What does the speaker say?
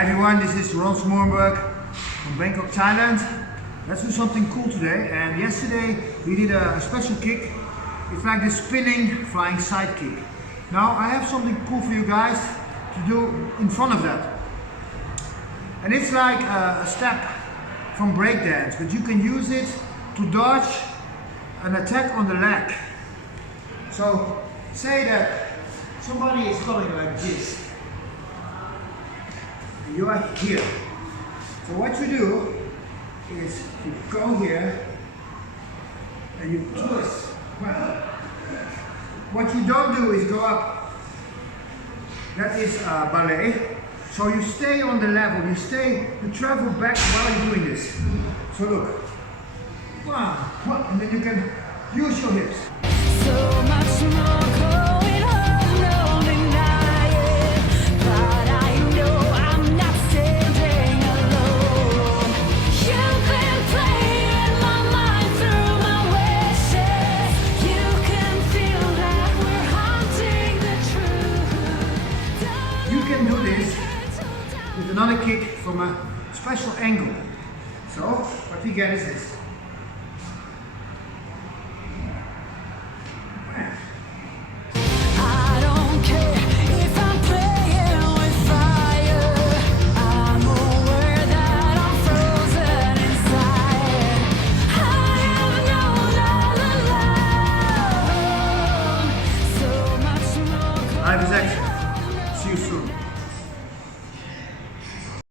Hi everyone, this is Smoorenburg from Bangkok, Thailand. Let's do something cool today. And yesterday we did a special kick. It's like the spinning flying sidekick. Now I have something cool for you guys to do in front of that. And it's like a step from breakdance, but you can use it to dodge an attack on the leg. So say that somebody is coming like this. You are here. So what you do is you go here and you twist. Well, what you don't do is go up. That is ballet. So you stay on the level. You travel back while you're doing this. So look. One, and then you can use your hips. So much more going on, no denying. But I know I'm not standing alone. You've been playing my mind through my wishes. You can feel that we're haunting the truth. You can do this with another kick from a special angle. So what we get is this. I don't care if I'm playing with fire. I'm aware that I'm frozen inside. I have known all along. So much more. I was action. See you soon.